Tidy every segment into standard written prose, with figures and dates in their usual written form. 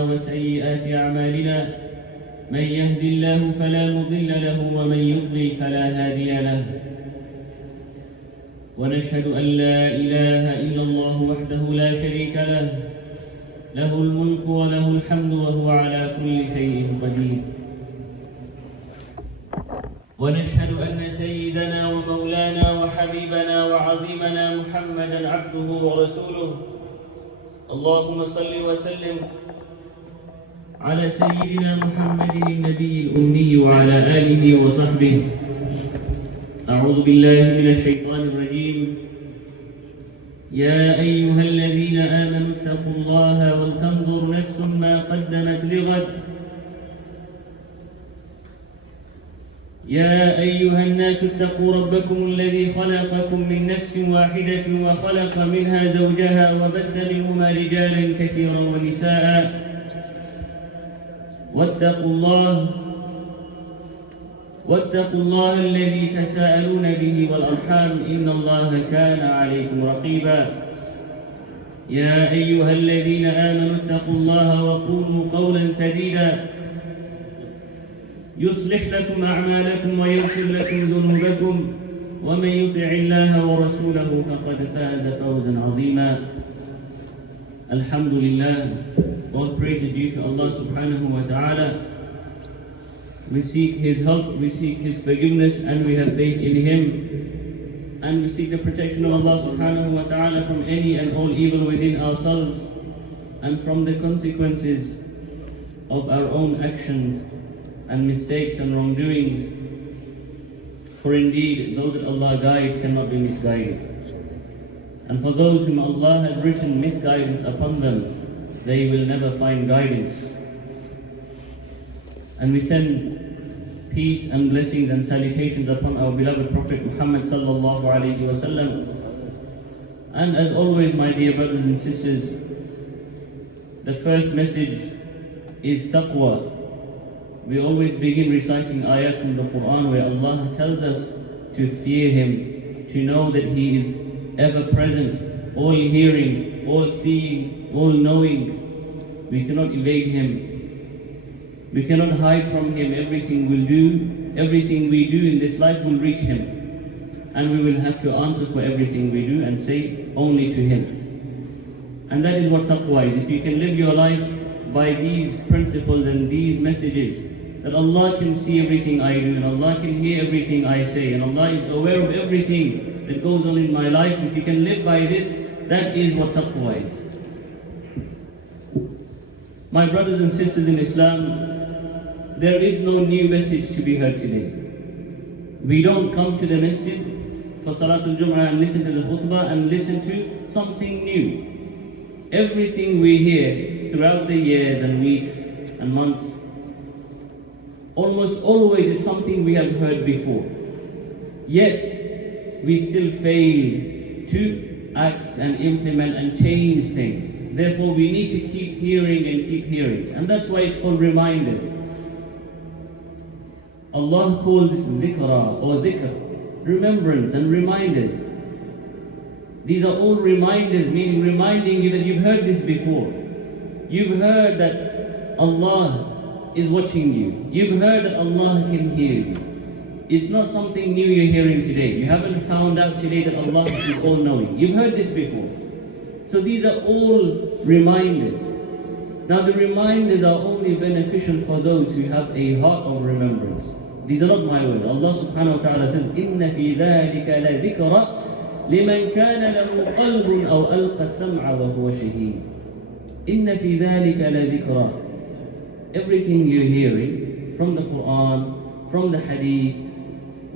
أنفسنا وسيئات أعمالنا من يهد الله فلا مضل له ومن يضلل فلا هادي له ونشهد أن لا إله إلا الله وحده لا شريك له له الملك وله الحمد وهو على كل شيء قدير ونشهد أن سيدنا ومولانا وحبيبنا وعظيمنا محمدًا عبده ورسوله اللهم صل وسلم على سيدنا محمد النبي الأمي وعلى آله وصحبه. أعوذ بالله من الشيطان الرجيم. يا أيها الذين آمنوا اتقوا الله ولتنظر نفس ما قدمت لغد. يا أيها الناس اتقوا ربكم الذي خلقكم من نفس واحدة وخلق منها زوجها وبث منهما رجالا كثيرا ونساء واتقوا الله الذي تساءلون به والأرحام إن الله كان عليكم رقيبا. يا أيها الذين آمنوا اتقوا الله وقولوا قولا سديدا يصلح لكم أعمالكم ويغفر لكم ذنوبكم ومن يطع الله ورسوله فقد فاز فوزا عظيما. Alhamdulillah, all praise is due to Allah subhanahu wa ta'ala. We seek His help, we seek His forgiveness, and we have faith in Him. And we seek the protection of Allah subhanahu wa ta'ala from any and all evil within ourselves and from the consequences of our own actions and mistakes and wrongdoings. For indeed, those that Allah guides cannot be misguided. And for those whom Allah has written misguidance upon them, they will never find guidance. And we send peace and blessings and salutations upon our beloved Prophet Muhammad sallallahu alayhi wa sallam. And as always, my dear brothers and sisters, the first message is taqwa. We always begin reciting ayat from the Quran where Allah tells us to fear Him, to know that He is ever present, all hearing, all seeing, all knowing. We cannot evade Him. We cannot hide from Him. Everything we do in this life will reach Him. And we will have to answer for everything we do and say only to Him. And that is what taqwa is. If you can live your life by these principles and these messages, that Allah can see everything I do and Allah can hear everything I say and Allah is aware of everything that goes on in my life. If you can live by this, that is what taqwa is. My brothers and sisters in Islam, there is no new message to be heard today. We don't come to the masjid for Salatul Jum'ah and listen to the khutbah and listen to something new. Everything we hear throughout the years and weeks and months almost always is something we have heard before. Yet, we still fail to act and implement and change things. Therefore, we need to keep hearing and keep hearing. And that's why it's called reminders. Allah calls this dhikra or dhikr, remembrance and reminders. These are all reminders, meaning reminding you that you've heard this before. You've heard that Allah is watching you. You've heard that Allah can hear you. It's not something new you're hearing today. You haven't found out today that Allah is all-knowing. You've heard this before. So these are all reminders. Now the reminders are only beneficial for those who have a heart of remembrance. These are not my words. Allah subhanahu wa ta'ala says, إِنَّ فِي ذَلِكَ لَذِكْرَ لِمَنْ كَانَ لَهُ قَلْبٌ أَوْ أَلْقَى السَّمْعَ وَهُوَ شَهِيدٌ. إِنَّ فِي ذَلِكَ لَذِكْرَ. Everything you're hearing from the Quran, from the Hadith,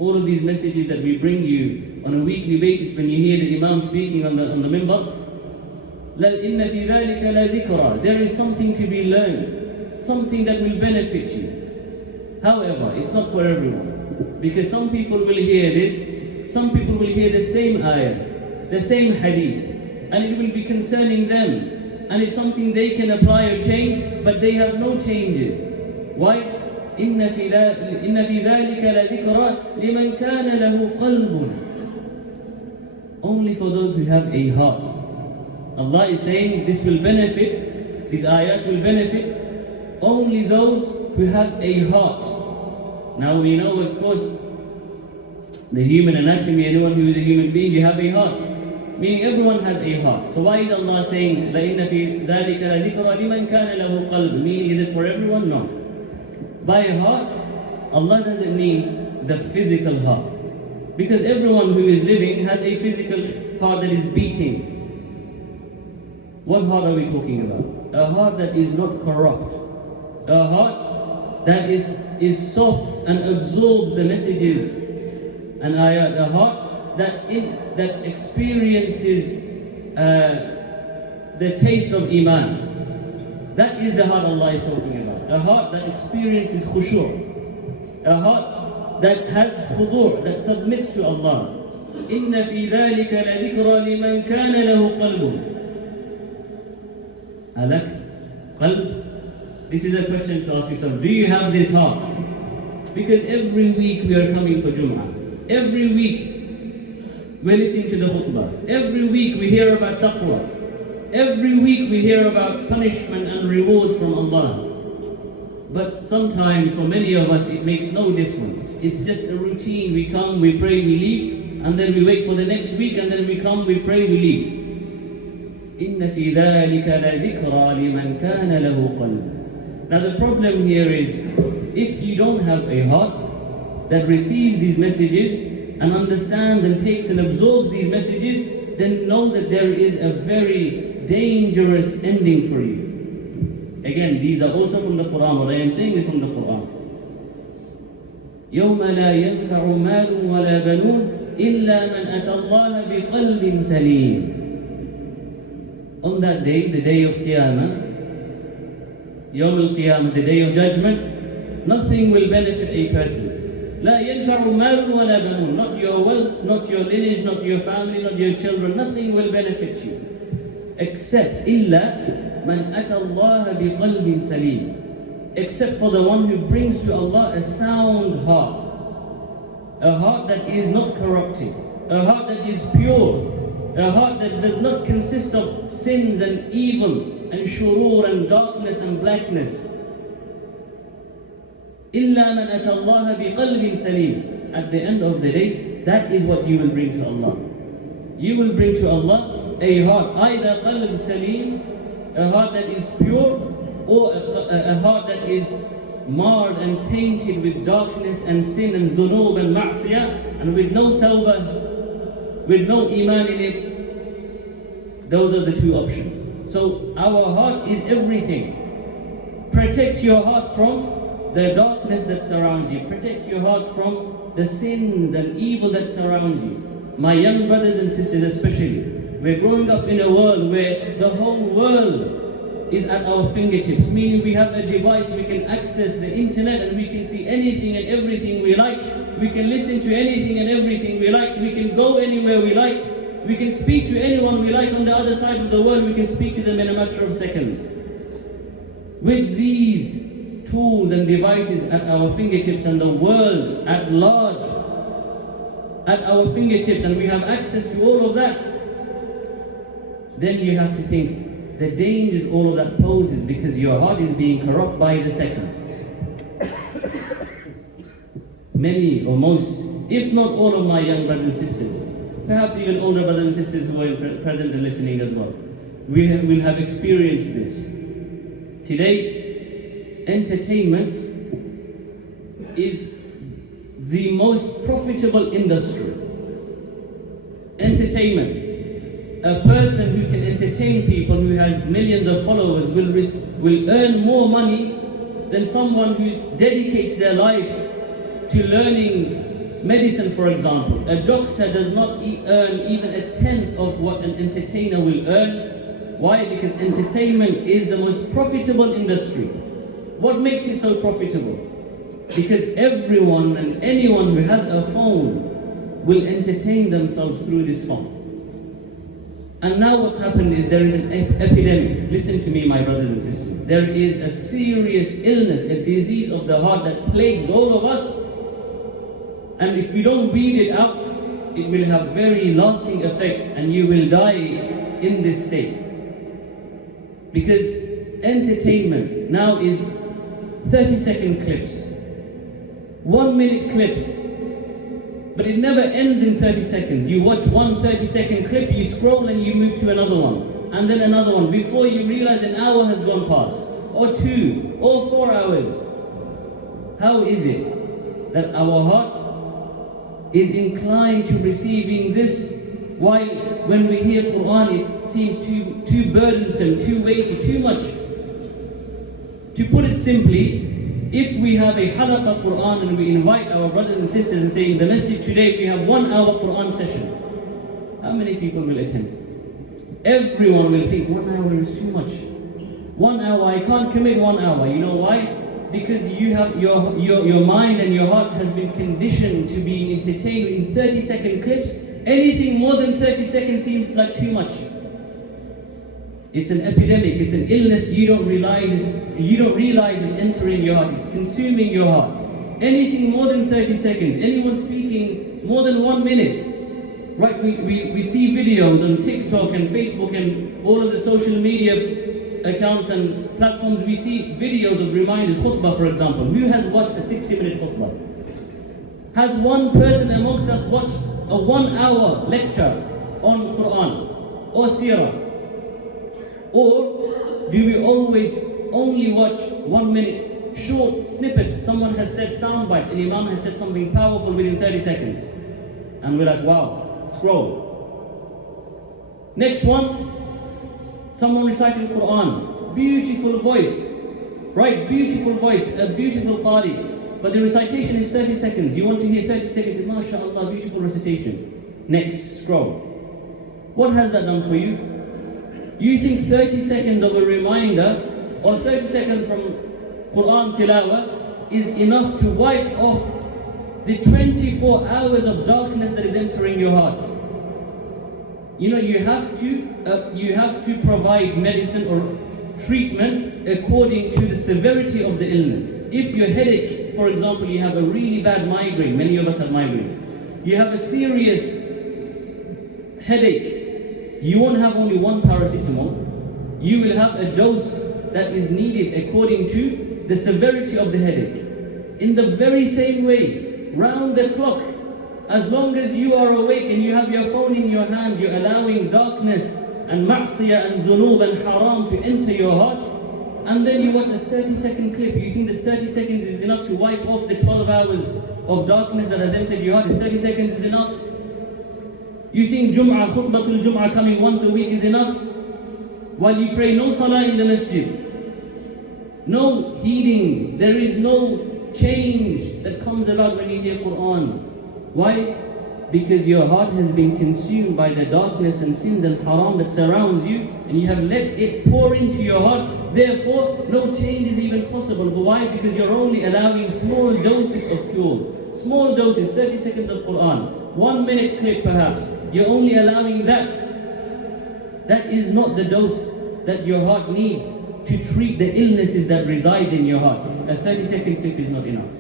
all of these messages that we bring you on a weekly basis when you hear the Imam speaking on the minbar, إِنَّ فِي ذَلِكَ لَذِكْرَ. There is something to be learned, something that will benefit you. However, it's not for everyone. Because some people will hear this, some people will hear the same ayah, the same hadith, and it will be concerning them. And it's something they can apply or change, but they have no changes. Why? إِنَّ فِي ذَلِكَ لَذِكْرَ لِمَنْ كَانَ لَهُ قَلْبٌ. Only for those who have a heart. Allah is saying this will benefit these ayat will benefit only those who have a heart. Now we know, of course, the human anatomy, anyone who is a human being, you have a heart. Meaning everyone has a heart. So why is Allah saying, لَإِنَّ فِي ذَلِكَ لَذِكْرَى لِمَنْ كَانَ لَهُ قَلْبٌ? Meaning, is it for everyone? No. By a heart, Allah doesn't mean the physical heart. Because everyone who is living has a physical heart that is beating. What heart are we talking about? A heart that is not corrupt. A heart that is soft and absorbs the messages and ayat. A heart that experiences the taste of Iman. That is the heart Allah is talking about. A heart that experiences khushu'. A heart that has khudu', that submits to Allah. إِنَّ فِي ذَلِكَ لَذِكْرَى لِمَنْ كَانَ لَهُ قَلْبٌ. Alak? Qalb? This is a question to ask yourself. Do you have this heart? Because every week we are coming for Jum'ah. Every week we're listening to the khutbah. Every week we hear about taqwa. Every week we hear about punishment and rewards from Allah. But sometimes for many of us it makes no difference. It's just a routine. We come, we pray, we leave, and then we wait for the next week, and then we come, we pray, we leave. إِنَّ فِي ذَلِكَ لَذِكْرَى لِمَنْ كَانَ لَهُ قَلْبٌ. Now the problem here is, if you don't have a heart that receives these messages and understands and takes and absorbs these messages, then know that there is a very dangerous ending for you. Again, these are also from the Quran. What I am saying is from the Quran. يَوْمَ لَا يَنْفَعُ مَالٌ وَلَا بَنُونَ إِلَّا مَنْ أَتَى اللَّهَ بِقَلْبٍ سَلِيمٍ. On that day, the day of Qiyamah, Yawm al-Qiyamah, the day of judgment, nothing will benefit a person. لا ينفع مال ولا بنون. Not your wealth, not your lineage, not your family, not your children. Nothing will benefit you. Except إِلَّا مَنْ أَتَى اللَّهَ بِقَلْبٍ سَلِيمٍ. Except for the one who brings to Allah a sound heart. A heart that is not corrupted. A heart that is pure. A heart that does not consist of sins and evil and shurur and darkness and blackness. إِلَّا مَنْ أَتَى اللَّهَ بِقَلْبٍ سَلِيمٍ. At the end of the day, that is what you will bring to Allah. You will bring to Allah a heart, either qalb salim, a heart that is pure, or a heart that is marred and tainted with darkness and sin and dhunub and ma'siyah, and with no tawbah, with no iman in it. Those are the two options. So our heart is everything. Protect your heart from the darkness that surrounds you. Protect your heart from the sins and evil that surrounds you. My young brothers and sisters especially, we're growing up in a world where the whole world is at our fingertips, meaning we have a device, we can access the internet and we can see anything and everything we like. We can listen to anything and everything we like. We can go anywhere we like. We can speak to anyone we like on the other side of the world. We can speak to them in a matter of seconds. With these tools and devices at our fingertips and the world at large at our fingertips, and we have access to all of that, then you have to think the dangers all of that poses, because your heart is being corrupt by the second. Many or most, if not all of my young brothers and sisters, perhaps even older brothers and sisters who are present and listening as well, will have experienced this. Today, entertainment is the most profitable industry. Entertainment. A person who can entertain people, who has millions of followers, will earn more money than someone who dedicates their life to learning medicine, for example. A doctor does not earn even a tenth of what an entertainer will earn. Why? Because entertainment is the most profitable industry. What makes it so profitable? Because everyone and anyone who has a phone will entertain themselves through this phone. And now what's happened is there is an epidemic. Listen to me, my brothers and sisters. There is a serious illness, a disease of the heart that plagues all of us. And if we don't weed it out, it will have very lasting effects and you will die in this state. Because entertainment now is 30-second clips, 1-minute clips, but it never ends in 30 seconds. You watch one 30-second clip, you scroll and you move to another one, and then another one. Before you realize an hour has gone past, or 2, or 4 hours. How is it that our heart is inclined to receiving this, while when we hear Quran it seems too burdensome, too weighty, too much? To put it simply, if we have a halaqah Quran and we invite our brothers and sisters and say, in the masjid today we have 1 hour Quran session, how many people will attend? Everyone will think 1 hour is too much. 1 hour, I can't commit 1 hour. You know why? Because you have your mind and your heart has been conditioned to being entertained in 30-second clips. Anything more than 30 seconds seems like too much. It's an epidemic, it's an illness you don't realize is entering your heart, it's consuming your heart. Anything more than 30 seconds, anyone speaking more than 1 minute, right? We see videos on TikTok and Facebook and all of the social media accounts and platforms. We see videos of reminders, khutbah for example. Who has watched a 60-minute khutbah? Has one person amongst us watched a 1-hour lecture on Quran or Seerah? Or do we always only watch 1 minute short snippets? Someone has said sound bites, an imam has said something powerful within 30 seconds. And we're like, wow, scroll. Next one, someone reciting Quran, beautiful voice, right? Beautiful voice, a beautiful qari. But the recitation is 30 seconds. You want to hear 30 seconds, mashallah, beautiful recitation. Next, scroll. What has that done for you? You think 30 seconds of a reminder or 30 seconds from Quran tilawah is enough to wipe off the 24 hours of darkness that is entering your heart? You know, you have to provide medicine or treatment according to the severity of the illness. If your headache, for example, you have a really bad migraine, many of us have migraines, you have a serious headache, you won't have only one paracetamol. You will have a dose that is needed according to the severity of the headache. In the very same way, round the clock, as long as you are awake and you have your phone in your hand, you're allowing darkness and ma'siyah and dhunub and haram to enter your heart, and then you watch a 30-second clip. You think that 30 seconds is enough to wipe off the 12 hours of darkness that has entered your heart? 30 seconds is enough? You think Jum'ah, khutbatul Jum'ah coming once a week is enough? While you pray no salah in the masjid, no heeding, there is no change that comes about when you hear Quran. Why? Because your heart has been consumed by the darkness and sins and haram that surrounds you, and you have let it pour into your heart. Therefore, no change is even possible. But why? Because you're only allowing small doses of cures. Small doses, 30 seconds of Quran, 1 minute clip perhaps. You're only allowing that. That is not the dose that your heart needs to treat the illnesses that reside in your heart. A 30-second clip is not enough.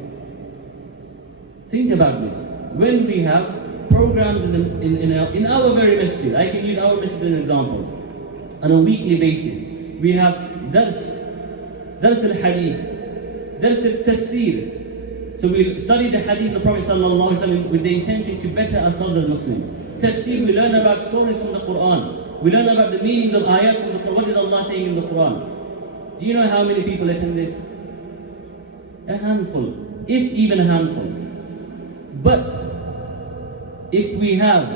Think about this. When we have programs in our very masjid, I can use our masjid as an example. On a weekly basis, we have dars al-hadith, dars al-tafsir. So we study the hadith of the Prophet ﷺ with the intention to better ourselves as Muslims. Tafsir, we learn about stories from the Quran. We learn about the meanings of ayat from the Quran. What is Allah saying in the Quran? Do you know how many people attend this? A handful, if even a handful. But if we have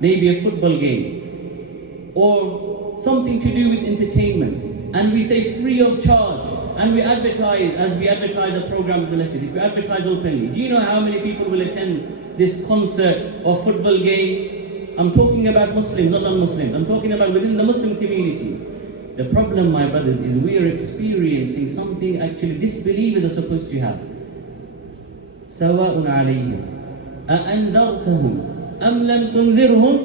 maybe a football game or something to do with entertainment, and we say free of charge, and we advertise as we advertise a program in the masjid, if we advertise openly, do you know how many people will attend this concert or football game? I'm talking about Muslims, not non-Muslims. I'm talking about within the Muslim community. The problem, my brothers, is we are experiencing something actually disbelievers are supposed to have. سواء عليهم أأنذرتهم أم لم تنذرهم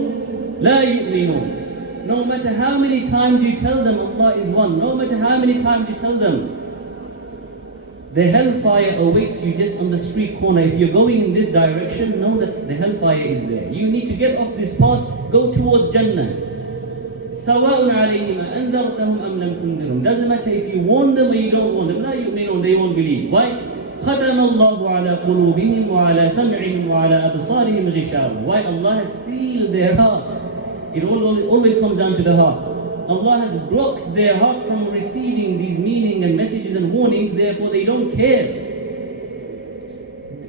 لا يؤمنون. No matter how many times you tell them Allah is one, no matter how many times you tell them, the hellfire awaits you just on the street corner. If you're going in this direction, know that the hellfire is there. You need to get off this path, go towards Jannah. سواء عليهم أنذرتهم أم لم تنذرهم. Doesn't matter if you warn them or you don't warn them. لا يؤمنون, they won't believe. Why? ختم الله على قلوبهم وعلى سمعهم وعلى أبصارهم غشاوة. Why? Allah has sealed their hearts. It always comes down to the heart. Allah has blocked their heart from receiving these meaning and messages and warnings, therefore they don't care.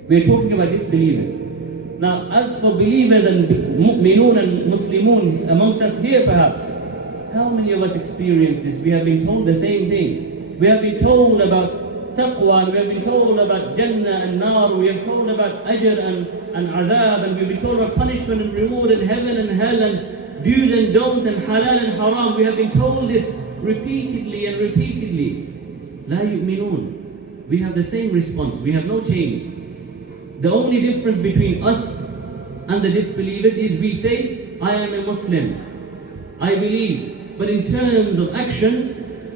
We're talking about disbelievers. Now, as for believers and mu'minun and muslimun amongst us here perhaps, how many of us experience this? We have been told the same thing. We have been told about taqwa, and we have been told about jannah and nar, we have told about ajr and adhab, and we've been told about punishment and reward and heaven and hell and do's and don'ts and halal and haram. We have been told this repeatedly and repeatedly. La yu'minun. We have the same response. We have no change. The only difference between us and the disbelievers is we say, I am a Muslim, I believe. But in terms of actions,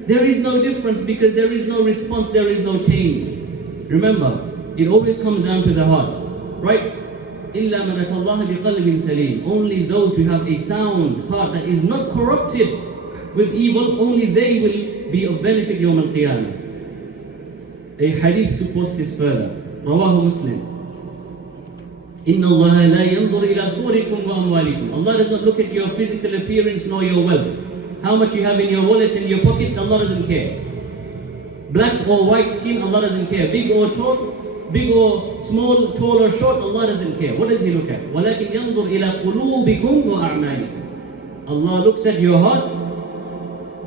there is no difference because there is no response, there is no change. Remember, it always comes down to the heart, right? إِلَّا مَنْ أَتَى اللَّهَ بِقَلْبٍ سَلِيمٍ. Only those who have a sound heart that is not corrupted with evil, only they will be of benefit يوم القيامة. A hadith supports this further. رواه مسلم. إِنَّ اللَّهَ لَا يَنْظُرْ إِلَى صُورِكُمْ وَأَمْوَالِكُم. Allah does not look at your physical appearance nor your wealth. How much you have in your wallet and your pockets, Allah doesn't care. Black or white skin, Allah doesn't care. Big or tall, big or small, tall or short, Allah doesn't care. What does He look at? وَلَكِنْ يَنْظُرْ إِلَى قُلُوبِكُمْ وَأَعْمَالِكُم. Allah looks at your heart,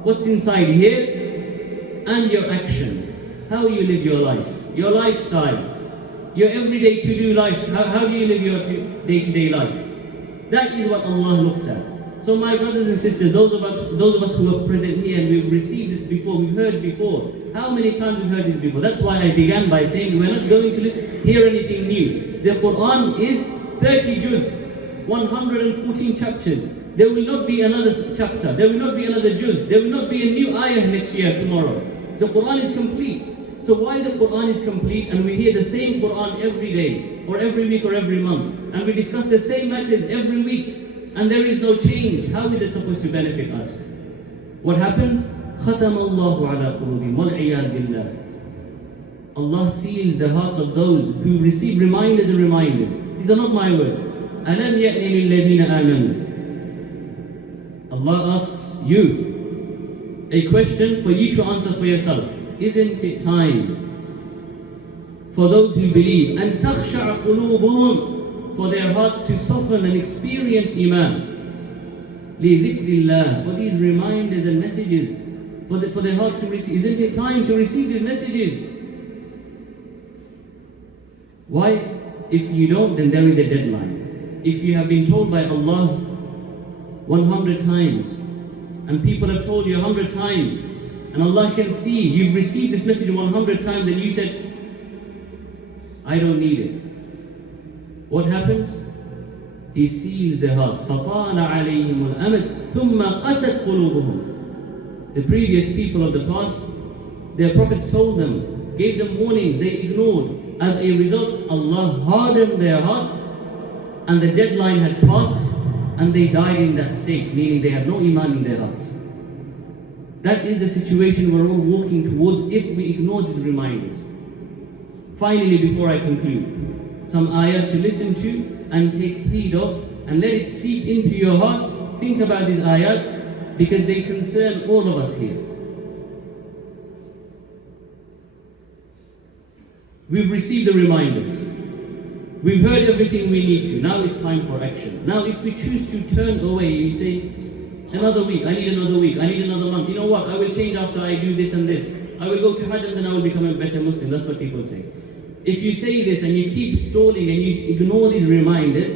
what's inside here, and your actions. How you live your life, your lifestyle, your everyday to-do life. How do you live your day-to-day life? That is what Allah looks at. So my brothers and sisters, those of us who are present here and we've received this before, we've heard before. How many times we've heard this before? That's why I began by saying we're not going to hear anything new. The Quran is 30 juz, 114 chapters. There will not be another chapter. There will not be another juz. There will not be a new ayah next year, tomorrow. The Quran is complete. So while the Quran is complete and we hear the same Quran every day, or every week or every month, and we discuss the same matters every week, and there is no change, how is it supposed to benefit us? What happens? خَتَمَ اللَّهُ عَلَى قُلُوبِهِمْ وَالْعِيَاذُ بِاللَّهِ. Allah seals the hearts of those who receive reminders and reminders. These are not my words. أَلَمْ يَأْنِ لِلَّذِينَ آمَنُوا. Allah asks you a question for you to answer for yourself. Isn't it time for those who believe, and تَخْشَعَ قُلُوبُهُمْ, for their hearts to soften and experience Iman, لِذِكْرِ اللَّهِ, for these reminders and messages, for their hearts to receive? Isn't it time to receive these messages? Why? If you don't, then there is a deadline. If you have been told by Allah 100 times, and people have told you 100 times, and Allah can see you've received this message 100 times and you said, I don't need it. What happens? He seals their hearts. فَطَالَ عَلَيْهِمُ الْأَمَدُ ثُمَّ قَسَتْ قُلُوبُهُمْ. The previous people of the past, their prophets told them, gave them warnings, they ignored. As a result, Allah hardened their hearts, and the deadline had passed, and they died in that state, meaning they had no Iman in their hearts. That is the situation we're all walking towards if we ignore these reminders. Finally, before I conclude, some ayat to listen to and take heed of, and let it seep into your heart. Think about these ayat because they concern all of us here. We've received the reminders. We've heard everything we need to. Now it's time for action. Now if we choose to turn away, you say, another week, I need another week, I need another month. You know what, I will change after I do this and this. I will go to Hajj and then I will become a better Muslim. That's what people say. If you say this and you keep stalling and you ignore these reminders,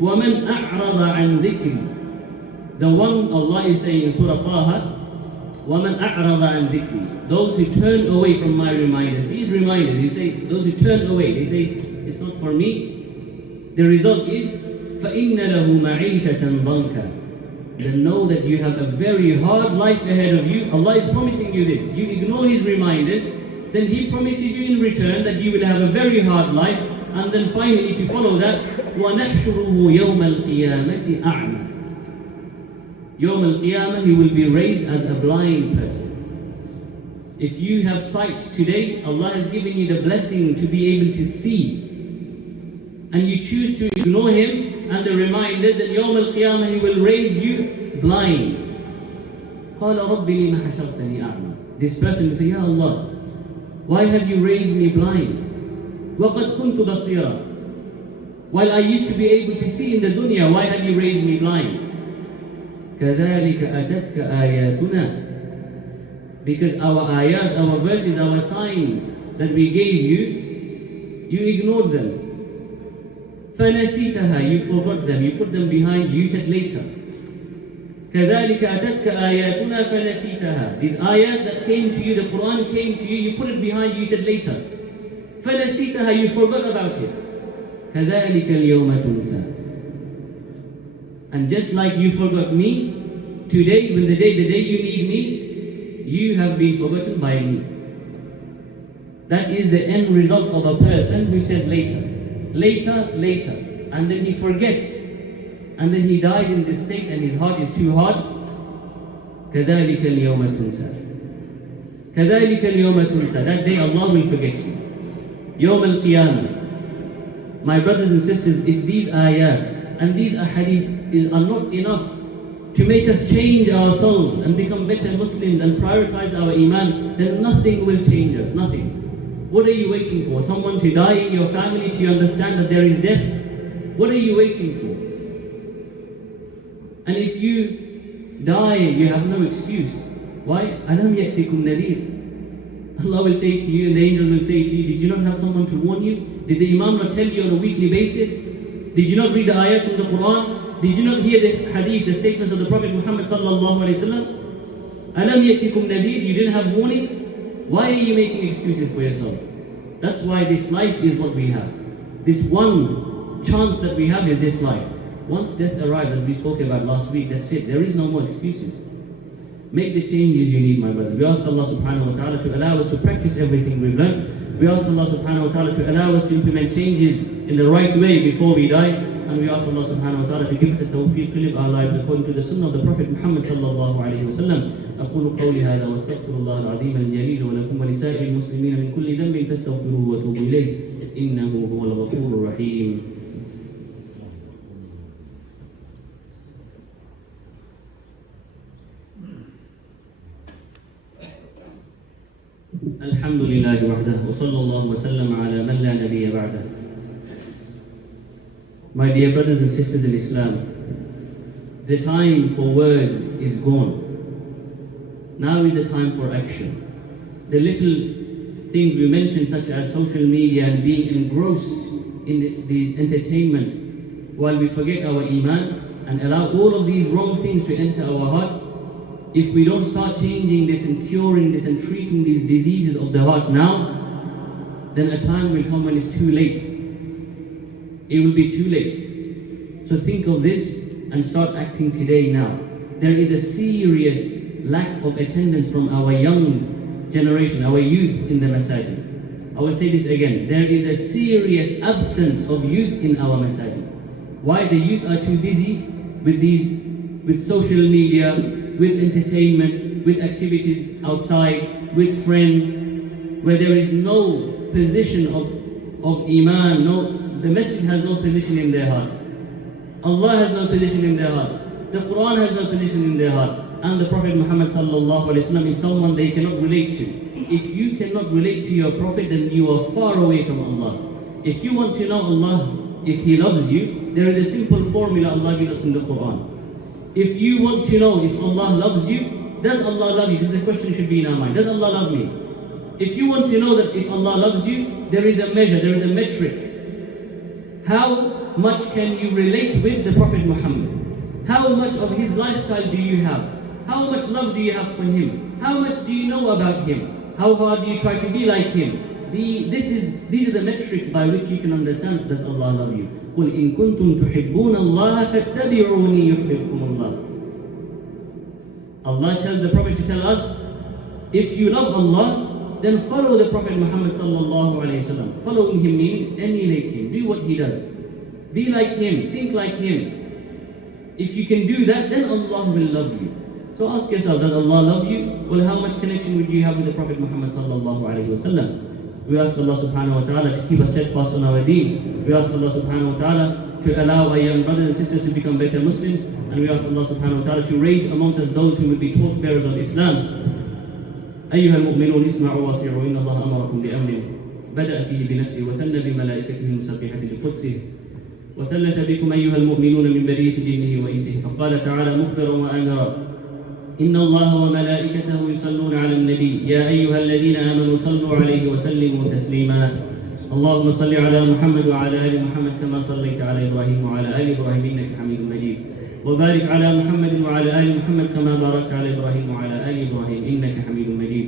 وَمَنْ أَعْرَضَ عَنْ ذِكْرِ, the one Allah is saying in Surah Taha, وَمَنْ أَعْرَضَ عَنْ ذِكْرِ, those who turn away from my reminders. These reminders, you say, those who turn away, they say, it's not for me. The result is, فَإِنَّ لَهُ مَعِيشَةً ضَنْكَ. Then know that you have a very hard life ahead of you. Allah is promising you this. You ignore His reminders, then He promises you in return that you will have a very hard life, and then finally to follow that, وَنَحْشُرُهُ يَوْمَ الْقِيَامَةِ أَعْمَى. Yawm al-Qiyamah, he will be raised as a blind person. If you have sight today, Allah has given you the blessing to be able to see, and you choose to ignore Him and the reminder, that Yawm al-Qiyamah He will raise you blind. قَالَ رَبِّ لِمَ حَشَرْتَنِي أَعْمَى. This person will say, Ya Allah, why have you raised me blind? وَقَدْ كُنْتُ بَصِيرًا. While I used to be able to see in the dunya, why have you raised me blind? كَذَلِكَ أَتَتْكَ آيَاتُنَا. Because our ayat, our verses, our signs that we gave you, you ignored them. فَنَسِيتَهَا. You forgot them, you put them behind you, you said later. كَذَلِكَ أَتَتْكَ آيَاتُنَا فَنَسِيتَهَا. These ayat that came to you, the Quran came to you, you put it behind you, you said later. فَنَسِيتَهَا. You forgot about it. كَذَلِكَ الْيَوْمَ تُنْسَى. And just like you forgot me, today, when the day you need me, you have been forgotten by me. That is the end result of a person who says later, later, later, and then he forgets, and then he dies in this state and his heart is too hard. كَذَلِكَ الْيَوْمَ تُنْسَى. كَذَلِكَ الْيَوْمَ تُنْسَى. That day Allah will forget you. Yawm al-Qiyamah. My brothers and sisters, if these ayat and these ahadith are not enough to make us change our souls and become better Muslims and prioritize our iman, then nothing will change us, nothing. What are you waiting for? Someone to die in your family to understand that there is death? What are you waiting for? And if you die, you have no excuse. Why? أَلَمْ يَأْتِكُمْ نَذِيرٌ. Allah will say to you, and the angel will say to you, did you not have someone to warn you? Did the Imam not tell you on a weekly basis? Did you not read the ayat from the Quran? Did you not hear the hadith, the statements of the Prophet Muhammad sallallahu alayhi wa sallam? Alam yatikum nadir. You didn't have warnings? Why are you making excuses for yourself? That's why this life is what we have. This one chance that we have is this life. Once death arrives, as we spoke about last week, that's it. There is no more excuses. Make the changes you need, my brothers. We ask Allah subhanahu wa ta'ala to allow us to practice everything we've learned. We ask Allah subhanahu wa ta'ala to allow us to implement changes in the right way before we die. And we ask Allah subhanahu wa ta'ala to give us the tawfiq to live our lives according to the sunnah of the Prophet Muhammad sallallahu alayhi wa sallam. أقول قولي هذا واستغفر الله العظيم الجليل ولكم ولسائر المسلمين من كل ذنب فاستغفروه وتوبوا إليه إنه هو الغفور الرحيم. الحمد لله وحده وصلى الله وسلم على من لا نبي بعده. My dear brothers and sisters in Islam, the time for words is gone. Now is the time for action. The little things we mentioned, such as social media and being engrossed in these entertainment, while we forget our iman and allow all of these wrong things to enter our heart, if we don't start changing this and curing this and treating these diseases of the heart now, then a time will come when it's too late. It will be too late. So think of this and start acting today now. There is a serious lack of attendance from our young generation, our youth in the masajid. I will say this again. There is a serious absence of youth in our masajid. Why? The youth are too busy with social media, with entertainment, with activities outside, with friends, where there is no position of iman, the masjid has no position in their hearts. Allah has no position in their hearts. The Quran has no position in their hearts. And the Prophet Muhammad sallallahu alayhi wa sallam is someone they cannot relate to. If you cannot relate to your Prophet, then you are far away from Allah. If you want to know Allah, if He loves you, there is a simple formula Allah gives us in the Quran. If you want to know if Allah loves you, does Allah love you? This is a question should be in our mind. Does Allah love me? If you want to know that if Allah loves you, there is a measure, there is a metric. How much can you relate with the Prophet Muhammad? How much of his lifestyle do you have? How much love do you have for him? How much do you know about him? How hard do you try to be like him? These are the metrics by which you can understand, does Allah love you? قُلْ إِن كُنْتُمْ تُحِبُّونَ اللَّهَ فَاتَّبِعُونِي يُحْبِبْكُمُ اللَّهُ. Allah tells the Prophet to tell us, if you love Allah, then follow the Prophet Muhammad sallallahu alayhi wa sallam. Following him means emulate him, do what he does. Be like him, think like him. if you can do that, then Allah will love you. So ask yourself, does Allah love you? Well, how much connection would you have with the Prophet Muhammad sallallahu alayhi wa sallam? We ask Allah subhanahu wa ta'ala to keep us steadfast on our deen. We ask Allah subhanahu wa ta'ala to allow our young brothers and sisters to become better Muslims. And we ask Allah subhanahu wa ta'ala to raise amongst us those who will be torchbearers of Islam. أيها المؤمنون اسمعوا واطيعوا إن الله أمركم بأمر بدأ فيه بنفسه وثنى بملائكته المسبحة بقدسه وثلث بكم أيها المؤمنون من برية جنه وإنسه فقال تعالى مخبرا وآمرا إن الله وملائكته يصلون على النبي يا أيها الذين آمنوا صلوا عليه وسلموا تسليما اللهم صل على محمد وعلى آل محمد كما صليت على إبراهيم وعلى آل إبراهيم إنك حميد مجيد وبارك على محمد وعلى آل محمد كما باركت على إبراهيم وعلى آل إبراهيم إنك حميد مجيد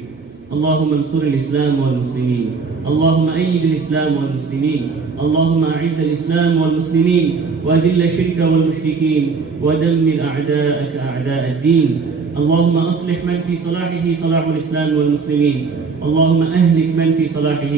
اللهم انصر الإسلام والمسلمين اللهم أيد الإسلام والمسلمين اللهم أعز الإسلام والمسلمين وأذل الشرك والمشركين ودمر أعداءك أعداء الدين اللهم أصلح من في صلاحه صلاح الإسلام والمسلمين اللهم أهلك من في صلاحه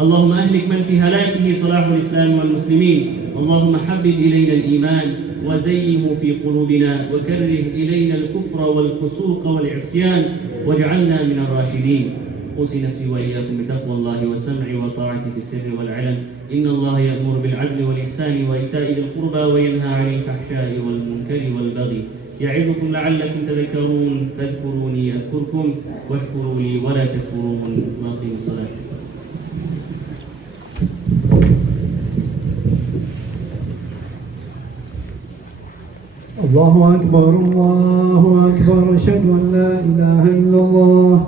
اللهم أهلك من في هلاكه صلاح الإسلام والمسلمين اللهم حبب إلينا الإيمان وزينه في قلوبنا وكره إلينا الكفر والفسوق والعصيان واجعلنا من الراشدين أوصي نفسي وإياكم بتقوى الله والسمع وطاعته في السر والعلن إن الله يأمر بالعدل والإحسان وإيتاء ذي القربى وينهى عن الفحشاء والمنكر والبغي يعظكم لعلكم تذكرون فاذكروني أذكركم واشكروا لي ولا تكفرون وأقيموا الصلاة الله أكبر الله أكبر أشهد أن لا إله إلا الله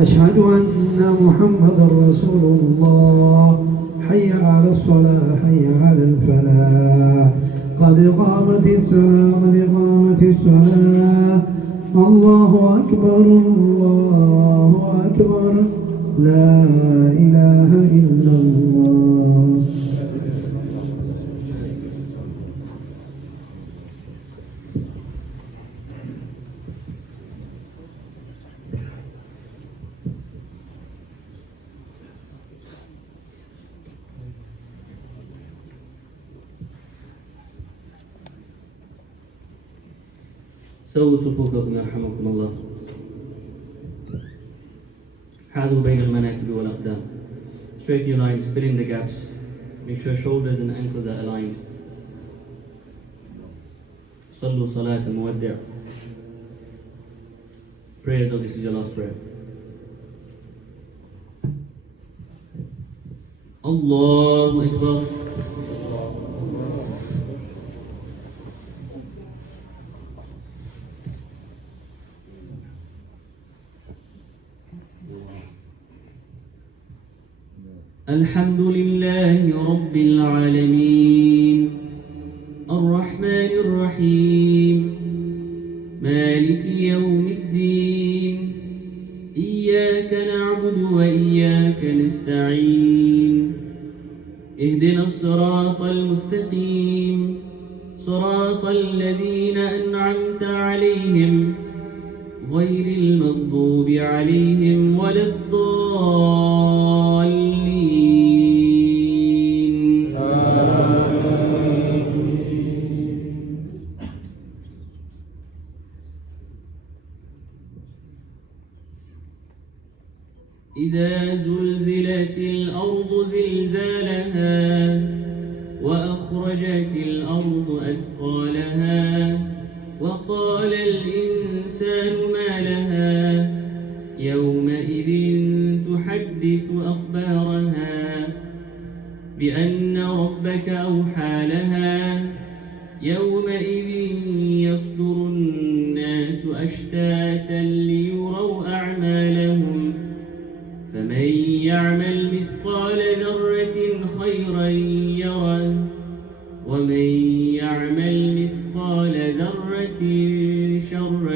أشهد أن محمدا رسول الله حي على الصلاة حي على الفلاح قد قامت الصلاة قد قامت الصلاة الله أكبر الله أكبر لا إله إلا الله سووا صفوفكم يرحمكم الله حاذوا بين المناكب والأقدام straighten your lines, fill in the gaps, make sure shoulders and ankles are aligned صلوا صلاة مودع pray as though this is your last prayer الله أكبر الحمد لله رب العالمين الرحمن الرحيم مالك يوم الدين إياك نعبد وإياك نستعين اهدنا الصراط المستقيم صراط الذين أنعمت عليهم غير المغضوب عليهم ولا الضالين إذا زلزلت الأرض زلزالها وأخرجت الأرض أثقالها وقال الإنسان ما لها يومئذ تحدث أخبارها بأن ربك أوحى لها يومئذ يصدر الناس أشتاتا ليروا أعمالهم فمن يعمل مثقال ذرة خيرا يره ومن يعمل مثقال ذرة شرا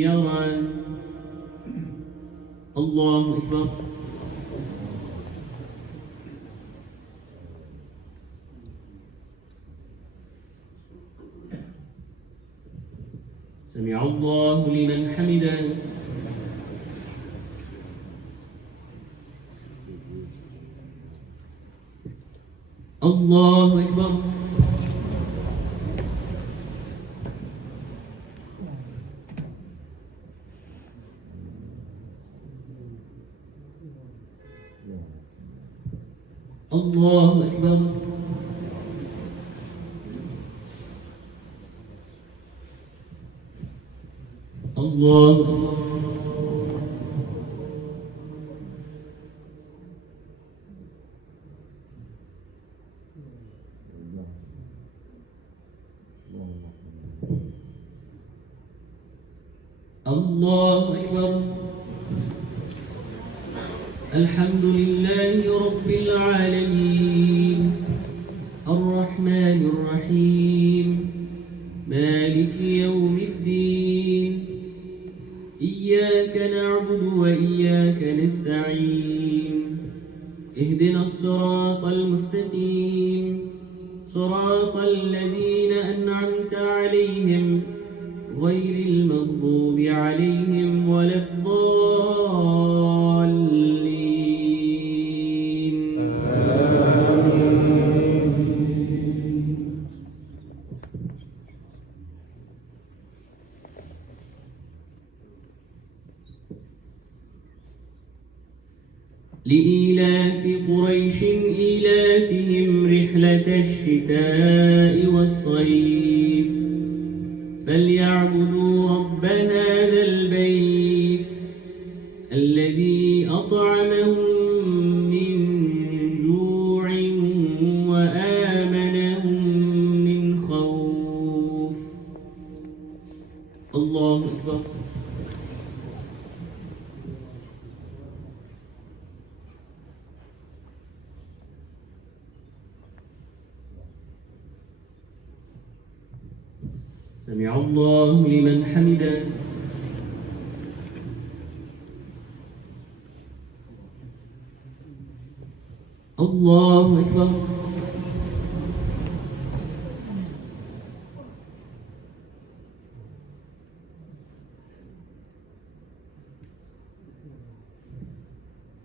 يره الله أكبر سمع الله لمن حمده الله أكبر الله أكبر. الله أكبر. الله أكبر. الحمد لله رب العالمين الرحمن الرحيم مالك يوم الدين إياك نعبد وإياك نستعين اهدنا الصراط المستقيم صراط الذين أنعمت عليهم غير المغضوب عليهم ولا الضالين. آمين. لإيلاف قريش إيلافهم رحلة الشتاء والصيف فليعبدوا رب هذا البيت الذي أطعمهم من جوع وآمنهم من خوف. الله أكبر. سمع الله لمن حمده. الله أكبر.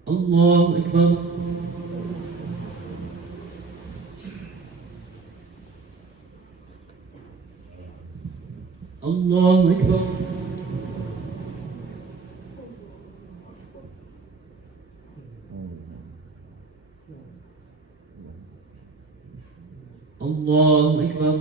الله أكبر. الله أكبر. الله أكبر.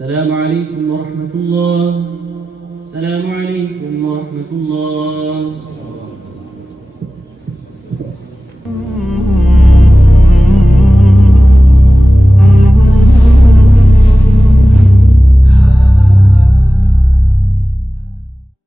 السلام عليكم ورحمة الله. السلام عليكم ورحمة الله.